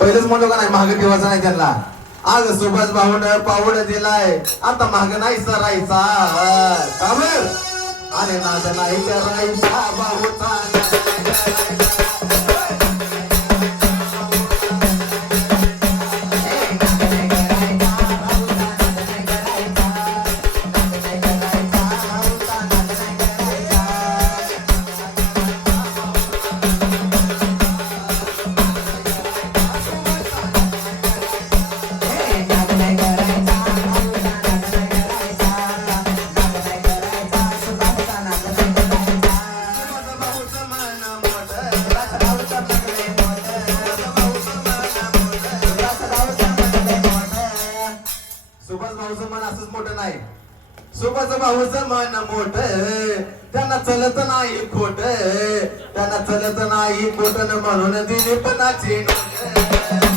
पहिलेच म्हणलो का नाही महाग ठेवायचं नाही त्यांना. आज सुभाष भाऊन पाऊड दिलाय आता महाग नाही सरायचा. का बर अरे नाद नाही करायचा भाऊचा. सुभाष भाऊचं मन असंच मोठं नाही. सुभाष भाऊचं मन मोठं त्यांना चलत नाही खोट. त्यांना चलत नाही खोट म्हणून दिली पणाची नोट.